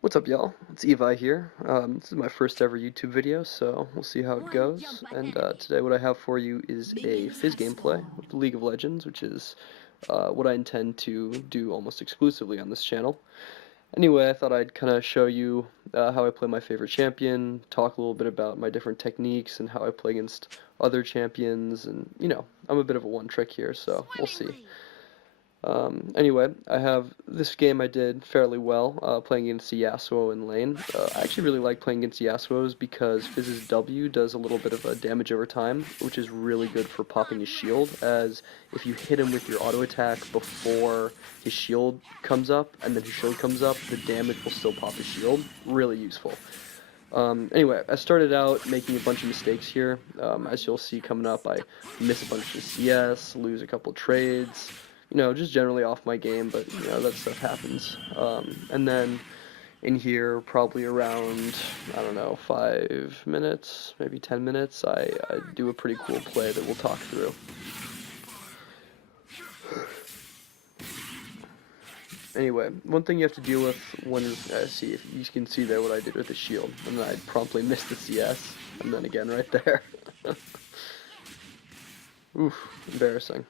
What's up, y'all? It's Evi here. This is my first ever YouTube video, so we'll see how it goes. And today what I have for you is a Fizz gameplay with League of Legends, which is what I intend to do almost exclusively on this channel. Anyway, I thought I'd kind of show you how I play my favorite champion, talk a little bit about my different techniques and how I play against other champions, and, I'm a bit of a one-trick here, so we'll see. Anyway, I have this game I did fairly well, playing against Yasuo in lane. I actually really like playing against Yasuo's because Fizz's W does a little bit of a damage over time, which is really good for popping his shield, as if you hit him with your auto attack before his shield comes up, and then his shield comes up, the damage will still pop his shield. Really useful. Anyway, I started out making a bunch of mistakes here. As you'll see coming up, I miss a bunch of CS, lose a couple trades, just generally off my game, but, that stuff happens. And then in here, probably around, I don't know, 5 minutes, maybe 10 minutes, I do a pretty cool play that we'll talk through. Anyway, one thing you have to deal with when, see, if you can see there what I did with the shield, and then I promptly missed the CS, and then again right there. Oof, embarrassing.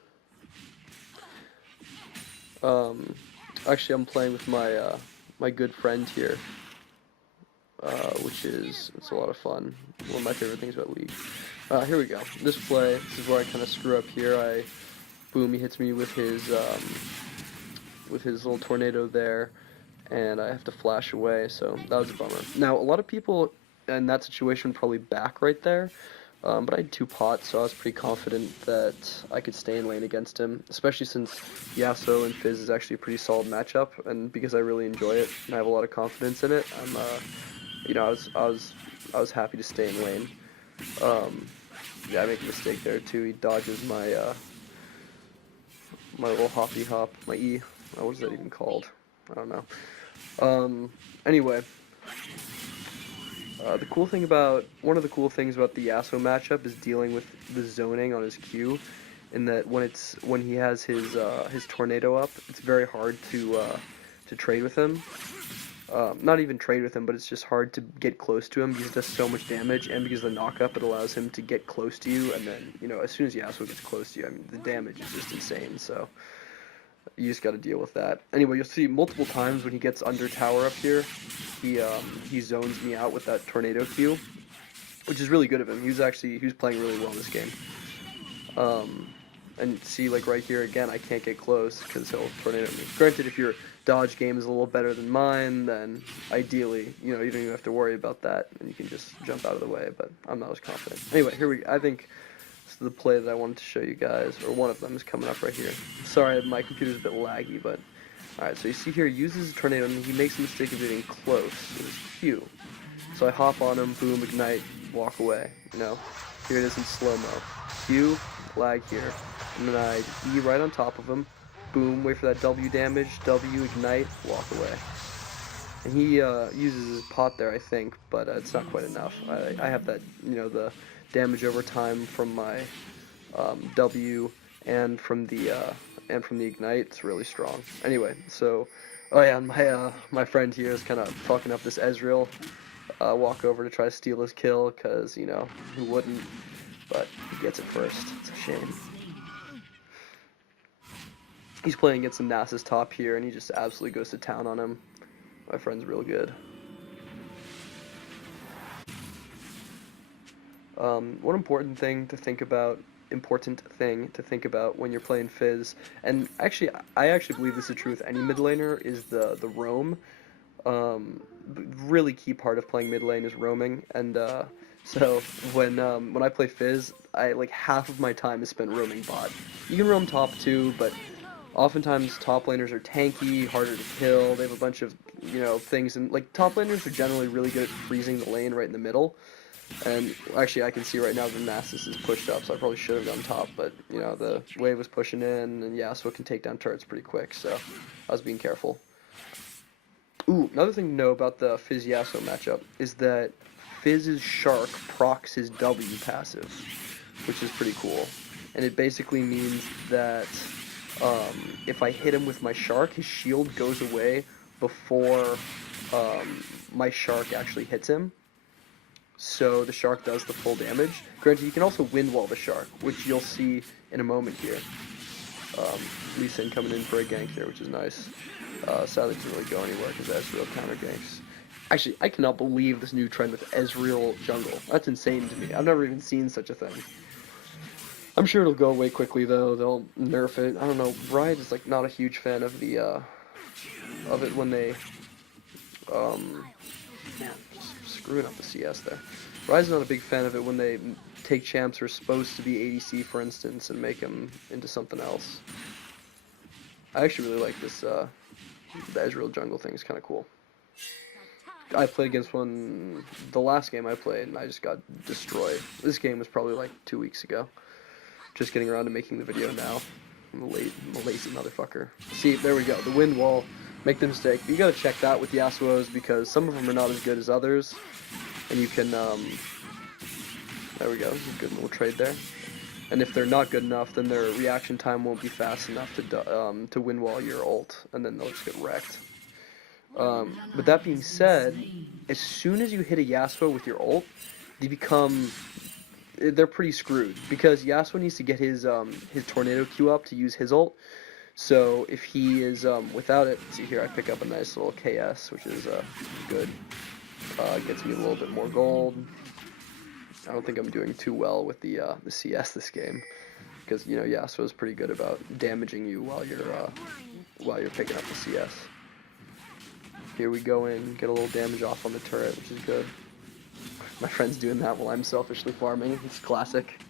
Actually, I'm playing with my my good friend here, it's a lot of fun. One of my favorite things about League. Here we go. This play, this is where I kind of screw up here. Boom, he hits me with his little tornado there, and I have to flash away, so that was a bummer. Now, a lot of people in that situation probably back right there, but I had 2 pots, so I was pretty confident that I could stay in lane against him, especially since Yasuo and Fizz is actually a pretty solid matchup, and because I really enjoy it and I have a lot of confidence in it, I was happy to stay in lane. Yeah, I make a mistake there too. He dodges my my little hoppy hop, my E. What is that even called? I don't know. Anyway. One of the cool things about the Yasuo matchup is dealing with the zoning on his Q, in that when he has his tornado up, it's very hard to trade with him. Not even trade with him, but it's just hard to get close to him because he does so much damage, and because the knock-up, it allows him to get close to you, and then, as soon as Yasuo gets close to you, I mean, the damage is just insane, so you just got to deal with that. Anyway, you'll see multiple times when he gets under tower up here, he zones me out with that tornado Q, which is really good of him. He was playing really well this game. And see, like right here again, I can't get close because he'll tornado me. Granted, if your dodge game is a little better than mine, then ideally, you don't even have to worry about that, and you can just jump out of the way. But I'm not as confident. Anyway, I think this is the play that I wanted to show you guys, or one of them is coming up right here. Sorry, my computer's a bit laggy, but alright, so you see here, he uses a tornado, and he makes the mistake of getting close with his Q. So I hop on him, boom, ignite, walk away, Here it is in slow-mo. Q, lag here, and then I E right on top of him, boom, wait for that W damage, W, ignite, walk away. And he uses his pot there, I think, but it's not quite enough. I have that, the damage over time from my W and from the ignite. It's really strong. Anyway, so oh yeah, my friend here is kind of fucking up this Ezreal. Walk over to try to steal his kill, cause who wouldn't? But he gets it first. It's a shame. He's playing against the Nasus top here, and he just absolutely goes to town on him. My friend's real good. One important thing to think about when you're playing Fizz, and I actually believe this is true with any mid laner, is the roam. Really key part of playing mid lane is roaming, and so when I play Fizz, like half of my time is spent roaming bot. You can roam top too, but oftentimes top laners are tanky, harder to kill. They have a bunch of things, and like top laners are generally really good at freezing the lane right in the middle. And actually, I can see right now the Nasus is pushed up, so I probably should have gone top, but, the wave was pushing in, and Yasuo can take down turrets pretty quick, so I was being careful. Ooh, another thing to know about the Fizz-Yasuo matchup is that Fizz's Shark procs his W passive, which is pretty cool. And it basically means that if I hit him with my Shark, his shield goes away before my shark actually hits him. So the shark does the full damage. Granted, you can also wind wall the shark, which you'll see in a moment here. Lee Sin coming in for a gank there, which is nice. Sadly, it didn't really go anywhere because Ezreal counter ganks. Actually, I cannot believe this new trend with Ezreal jungle. That's insane to me. I've never even seen such a thing. I'm sure it'll go away quickly though. They'll nerf it. I don't know. Riot is like not a huge fan of the of it when they screwing up the CS there. Riot's not a big fan of it when they take champs who are supposed to be ADC, for instance, and make them into something else. I actually really like this. The Ezreal jungle thing is kind of cool. I played against one, the last game I played, and I just got destroyed. This game was probably like 2 weeks ago. Just getting around to making the video now. I'm a lazy motherfucker. See, there we go. The wind wall. Make the mistake. But you gotta check that with the Yasuos because some of them are not as good as others. And you can, there we go. Good little trade there. And if they're not good enough, then their reaction time won't be fast enough to wind wall your ult, and then they'll just get wrecked. But that being said, as soon as you hit a Yasuo with your ult, they're pretty screwed because Yasuo needs to get his tornado Q up to use his ult. So if he is without it, see here, I pick up a nice little KS, which is good. Gets me a little bit more gold. I don't think I'm doing too well with the CS this game because you know Yasuo is pretty good about damaging you while you're picking up the CS. Here we go in, get a little damage off on the turret, which is good. My friend's doing that while I'm selfishly farming. It's classic.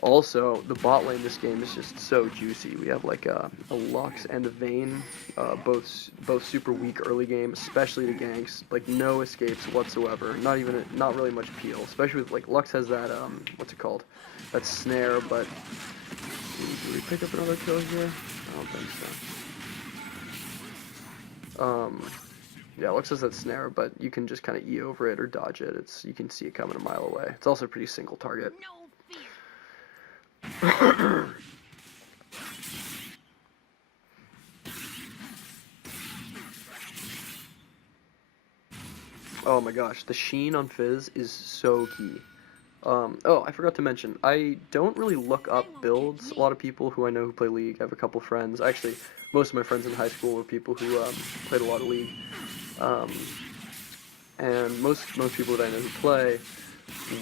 Also, the bot lane this game is just so juicy. We have like a Lux and a Vayne, both super weak early game, especially the ganks. Like no escapes whatsoever. Not really much peel. Especially with like Lux has that what's it called? That snare. But did we pick up another kill here? I don't think so. Yeah, Lux has that snare, but you can just kind of E over it or dodge it. You can see it coming a mile away. It's also a pretty single target. Oh my gosh, the sheen on Fizz is so key. Oh, I forgot to mention, I don't really look up builds. A lot of people who I know who play League, I have a couple friends. Actually, most of my friends in high school were people who played a lot of League. And most people that I know who play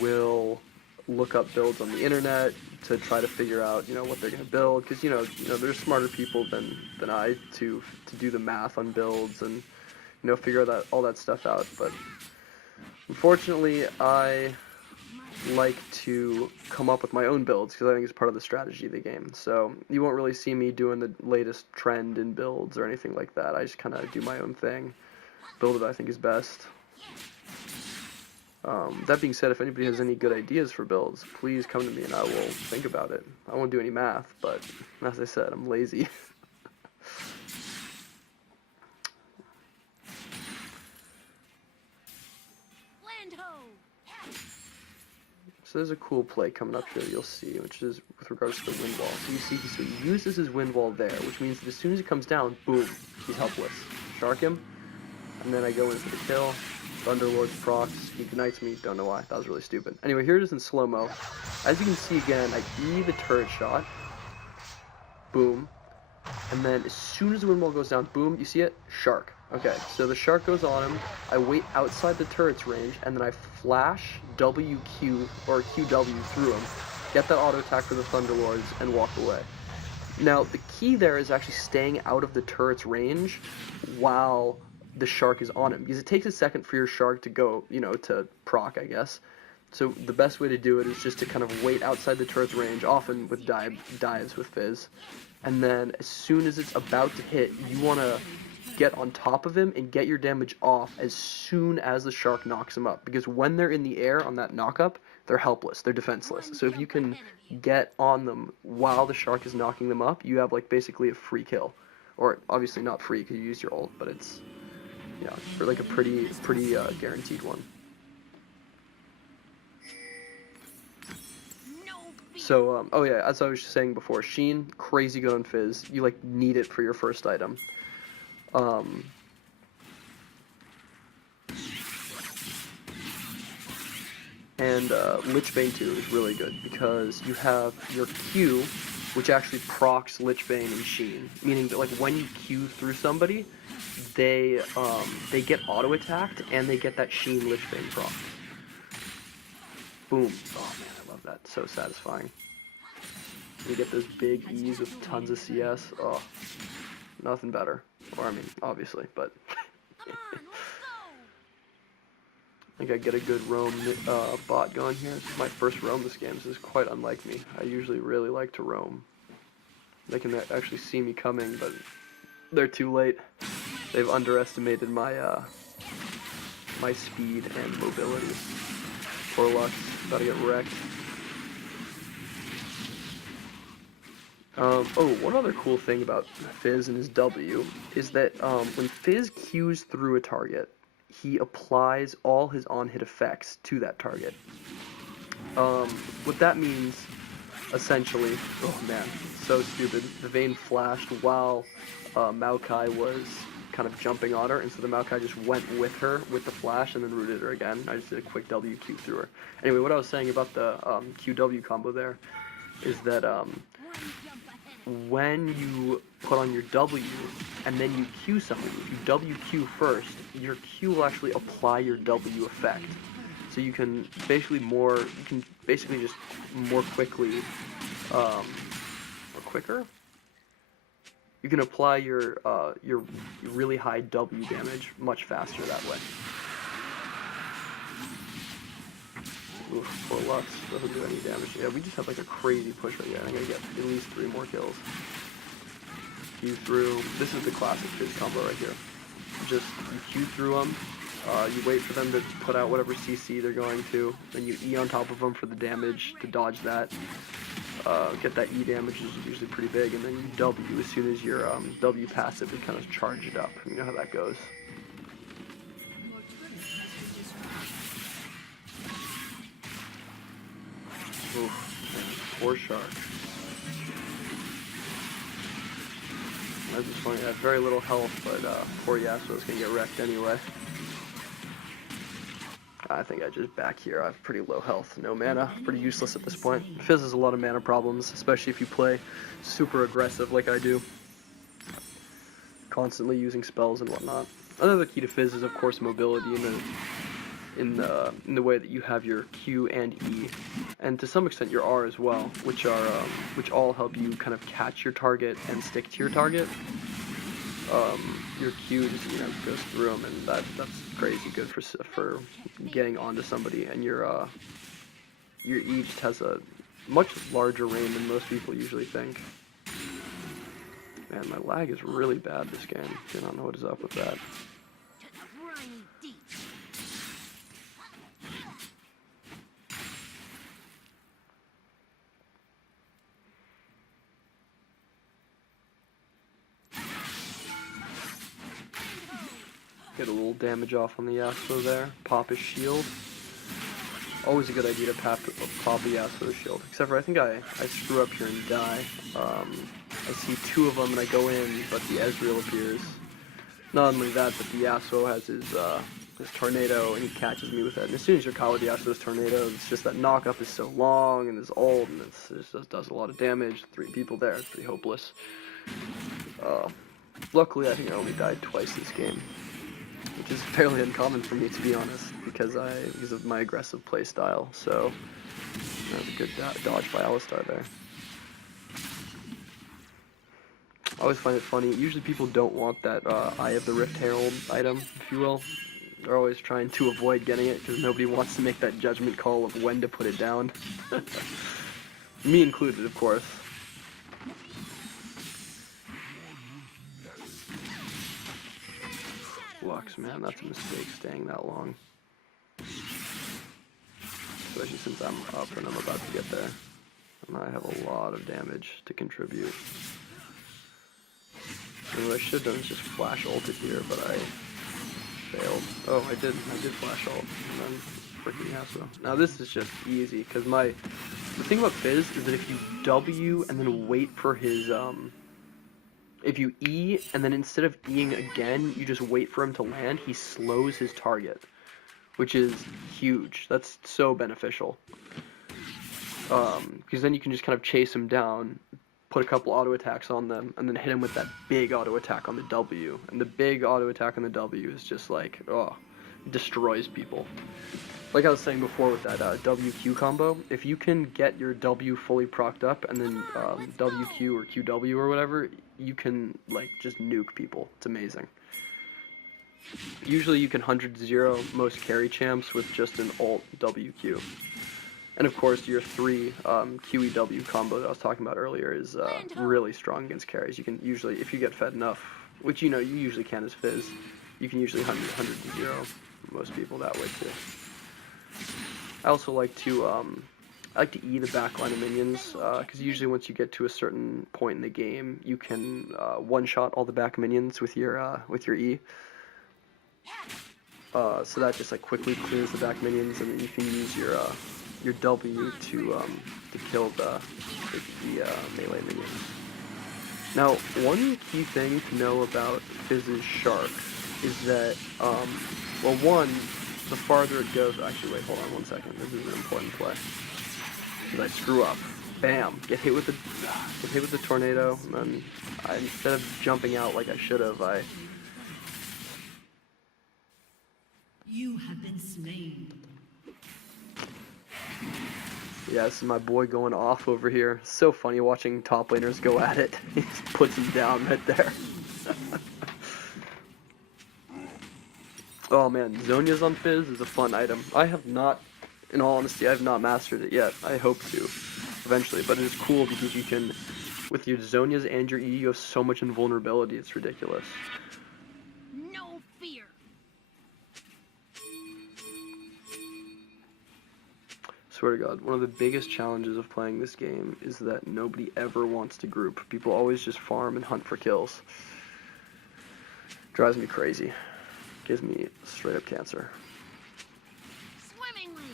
will look up builds on the internet to try to figure out, you know, what they're going to build, because you know, there's smarter people than I to do the math on builds and, you know, figure all that stuff out. But unfortunately, I like to come up with my own builds because I think it's part of the strategy of the game. So you won't really see me doing the latest trend in builds or anything like that. I just kind of do my own thing, build what I think is best. That being said, if anybody has any good ideas for builds, please come to me and I will think about it. I won't do any math, but as I said, I'm lazy. So there's a cool play coming up here you'll see, which is with regards to the wind wall. So you see so he uses his wind wall there, which means that as soon as he comes down, boom, he's helpless. Shark him, and then I go in for the kill. Thunderlord's procs, he ignites me, don't know why, that was really stupid. Anyway, here it is in slow-mo. As you can see again, I E the turret shot, boom, and then as soon as the wind wall goes down, boom, you see it? Shark. Okay, so the shark goes on him, I wait outside the turret's range, and then I flash WQ, or QW through him, get that auto attack for the Thunderlords, and walk away. Now, the key there is actually staying out of the turret's range while the shark is on him, because it takes a second for your shark to go, you know, to proc, I guess. So the best way to do it is just to kind of wait outside the turret's range, often with dives with Fizz, and then as soon as it's about to hit, you want to get on top of him and get your damage off as soon as the shark knocks him up, because when they're in the air on that knock-up, they're helpless, they're defenseless. So if you can get on them while the shark is knocking them up, you have like basically a free kill. Or obviously not free because you used your ult, but it's, yeah, for like a pretty guaranteed one. So, oh yeah, as I was saying before, Sheen, crazy good on Fizz. You like need it for your first item. And Lich Bane 2 is really good because you have your Q, which actually procs Lich Bane and Sheen, meaning that like when you Q through somebody, they get auto attacked and they get that Sheen Lich Bane proc. Boom! Oh man, I love that. So satisfying. You get those big E's with tons of CS. Oh, nothing better. Or I mean, obviously, but. I think I get a good roam bot going here. This is my first roam this game. This is quite unlike me. I usually really like to roam. They can actually see me coming, but they're too late. They've underestimated my my speed and mobility. Poor Lux, about to get wrecked. Oh, one other cool thing about Fizz and his W is that when Fizz Qs through a target, he applies all his on-hit effects to that target. What that means, essentially, oh man, so stupid. The Vayne flashed while Maokai was kind of jumping on her, and so the Maokai just went with her with the flash and then rooted her again. I just did a quick WQ through her. Anyway, what I was saying about the QW combo there is that when you put on your W and then you Q something, if you WQ first, your Q will actually apply your W effect. So you can basically just more quickly, or quicker? You can apply your really high W damage much faster that way. Oof, poor Lux doesn't do any damage. Yeah, we just have like a crazy push right here. I'm gonna get at least 3 more kills. Q through. This is the classic Fizz combo right here. Just you Q through them. You wait for them to put out whatever CC they're going to. Then you E on top of them for the damage to dodge that. Get that E damage, which is usually pretty big, and then you W as soon as your W passive to kind of charge it up. You know how that goes. Oof, man, poor Shark. That's just funny. I have very little health, but poor Yasuo's gonna get wrecked anyway. I think I just back here. I have pretty low health, no mana. Pretty useless at this point. Fizz has a lot of mana problems, especially if you play super aggressive like I do. Constantly using spells and whatnot. Another key to Fizz is, of course, mobility in the way that you have your Q and E, and to some extent your R as well, which all help you kind of catch your target and stick to your target. Your Q just goes through them, and that's crazy good for getting onto somebody, and your E just has a much larger range than most people usually think. Man, my lag is really bad this game. I don't know what is up with that. Get a little damage off on the Yasuo there. Pop his shield. Always a good idea to pop the Yasuo's shield. Except for I think I screw up here and die. I see 2 of them and I go in, but the Ezreal appears. Not only that, but the Yasuo has his tornado and he catches me with it. And as soon as you're caught with Yasuo's tornado, it's just that knock-up is so long and his ult, and it just does a lot of damage. 3 people there, it's pretty hopeless. Luckily, I think I only died twice this game, which is fairly uncommon for me, to be honest, because of my aggressive play style. So that was a good dodge by Alistar there. I always find it funny. Usually people don't want that Eye of the Rift Herald item, if you will. They're always trying to avoid getting it because nobody wants to make that judgment call of when to put it down. Me included, of course. Lux, man, that's a mistake staying that long. Especially since I'm up and I'm about to get there. And I have a lot of damage to contribute. And what I should have done is just flash ulted here, but I failed. Oh, I did flash ult, and then freaking Yasuo. Now this is just easy, because the thing about Fizz is that if you W and then wait for his, if you E, and then instead of Eing again, you just wait for him to land, he slows his target. which is huge. That's so beneficial. Because then you can just kind of chase them down, put a couple auto attacks on them, and then hit them with that big auto attack on the W. And the big auto attack on the W is just like, oh, destroys people. Like I was saying before with that WQ combo, if you can get your W fully procced up and then WQ or QW or whatever, you can like just nuke people. It's amazing. Usually you can 100-0 most carry champs with just an alt WQ. And of course, your 3 QEW combo that I was talking about earlier is really strong against carries. You can usually, if you get fed enough, which you know you usually can as Fizz, you can usually 100-0 most people that way too. I also like to E the backline of minions, because usually once you get to a certain point in the game, you can one-shot all the back minions with your E. So that just like quickly clears the back minions, and then you can use your W to kill the melee minions. Now, one key thing to know about Fizz's Shark is that, well, one, the farther it goes. Actually, wait, hold on 1 second. This is an important play. Because I screw up. Bam! Get hit with the tornado, and then instead of jumping out like I should have, You have been slain. Yeah, this is my boy going off over here. So funny watching top laners go at it. He just puts him down right there. Oh man, Zhonya's on Fizz is a fun item. I have not, in all honesty, I have not mastered it yet. I hope to, eventually. But it is cool because you can, with your Zhonya's and your E, you have so much invulnerability, it's ridiculous. No fear. Swear to God, one of the biggest challenges of playing this game is that nobody ever wants to group. People always just farm and hunt for kills. Drives me crazy. Gives me straight up cancer. Swimmingly.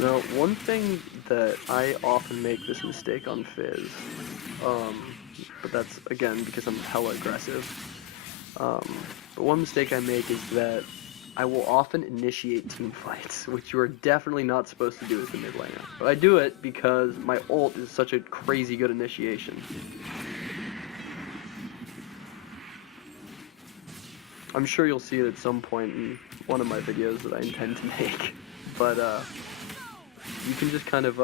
Now, one thing that I often make this mistake on Fizz, but that's, again, because I'm hella aggressive, but one mistake I make is that I will often initiate team fights, which you are definitely not supposed to do as the mid laner. But I do it because my ult is such a crazy good initiation. I'm sure you'll see it at some point in one of my videos that I intend to make, but you can just kind of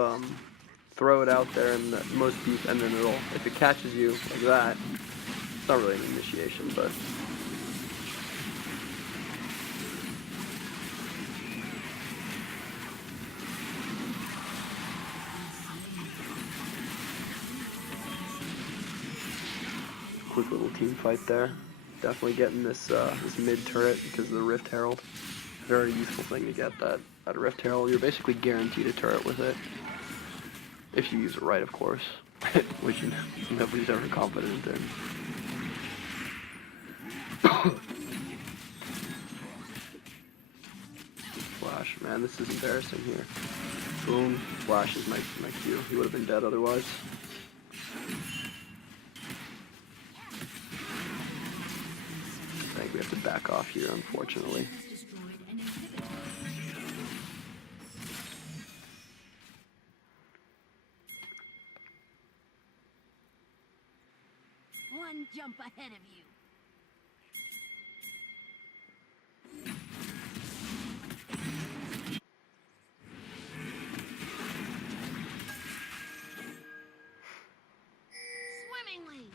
throw it out there, and most people, and then it'll, if it catches you like that, it's not really an initiation, but quick little team fight there. Definitely getting this this mid turret because of the Rift Herald. Very useful thing to get that Rift Herald. You're basically guaranteed a turret with it. If you use it right, of course. Which nobody's ever confident in. Flash, man, this is embarrassing here. Boom. Flash is my Q. He would have been dead otherwise. I think we have to back off here, unfortunately. One jump ahead of you. Swimmingly.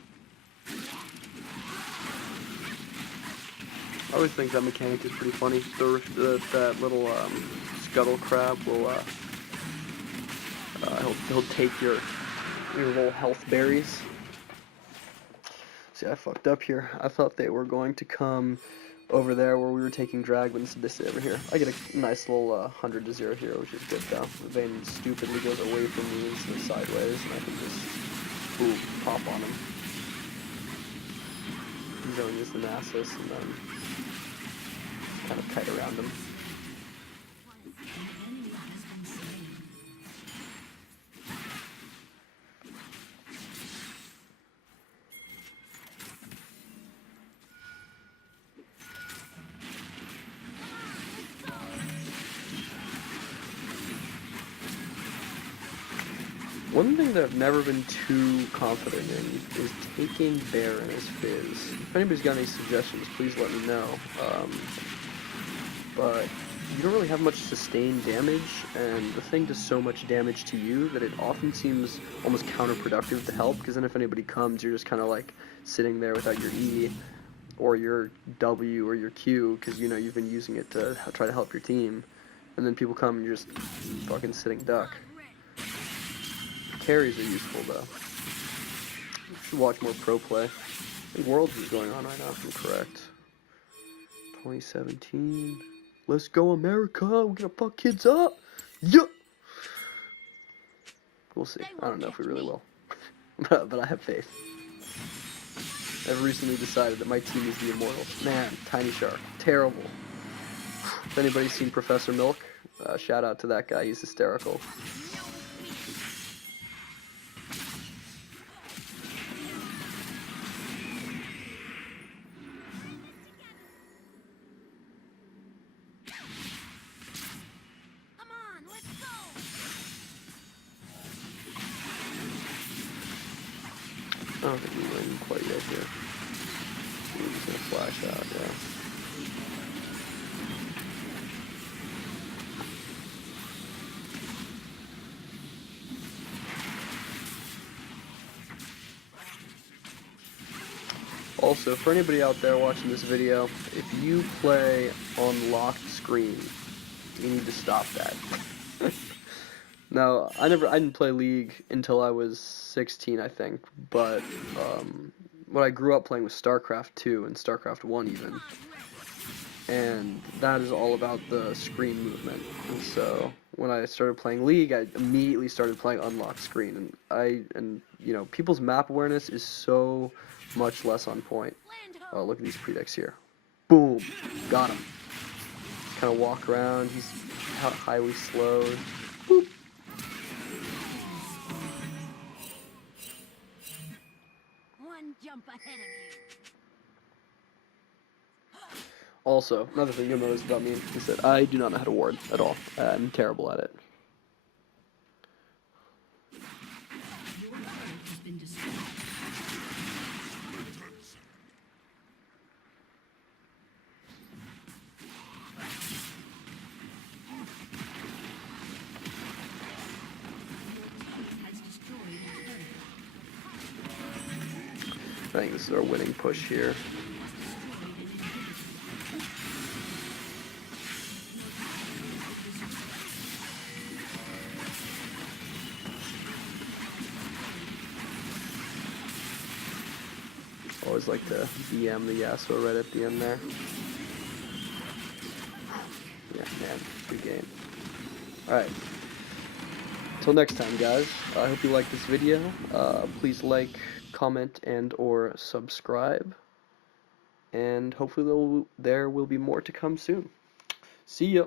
I always think that mechanic is pretty funny. That little scuttle crab will he'll take your little health berries. See, I fucked up here. I thought they were going to come over there where we were taking drag, but instead they stay over here. I get a nice little 100-0 here, which is good though. Vayne stupidly goes away from me instead of sideways, and I can just boom, pop on him. going as the Nasus and then kind of kite around him. One thing that I've never been too confident in is taking Baron as Fizz. If anybody's got any suggestions, please let me know. But you don't really have much sustained damage, and the thing does so much damage to you that it often seems almost counterproductive to help, because then if anybody comes, you're just kind of like sitting there without your E, or your W, or your Q, because you know you've been using it to try to help your team, and then people come and you're just fucking sitting duck. Carries are useful though. You should watch more pro play. I think Worlds is going on right now, if I'm correct. 2017. Let's go America! We're gonna fuck kids up! Yeah! We'll see. I don't know if we really will. but I have faith. I've recently decided that my team is the Immortals. Man, Tiny Shark. Terrible. If anybody's seen Professor Milk, shout out to that guy. He's hysterical. I don't think we win quite yet here. We're just gonna flash out, yeah. Also, for anybody out there watching this video, if you play on locked screen, you need to stop that. Now, I didn't play League until I was 16, I think, but what I grew up playing was StarCraft 2 and StarCraft 1 even, and that is all about the screen movement. And so when I started playing League, I immediately started playing unlocked screen, and you know, people's map awareness is so much less on point. Oh, look at these predicts here. Boom, got him. Kind of walk around. He's highly slowed. Boop. Jump ahead of you. Also, another thing you'll notice about me is that I do not know how to ward at all. I'm terrible at it. I think this is our winning push here. Always like to BM the Yasuo right at the end there. Yeah, man, good game. Alright. Until next time, guys. I hope you liked this video. Please like, comment, and or subscribe. And hopefully there will be more to come soon. See ya!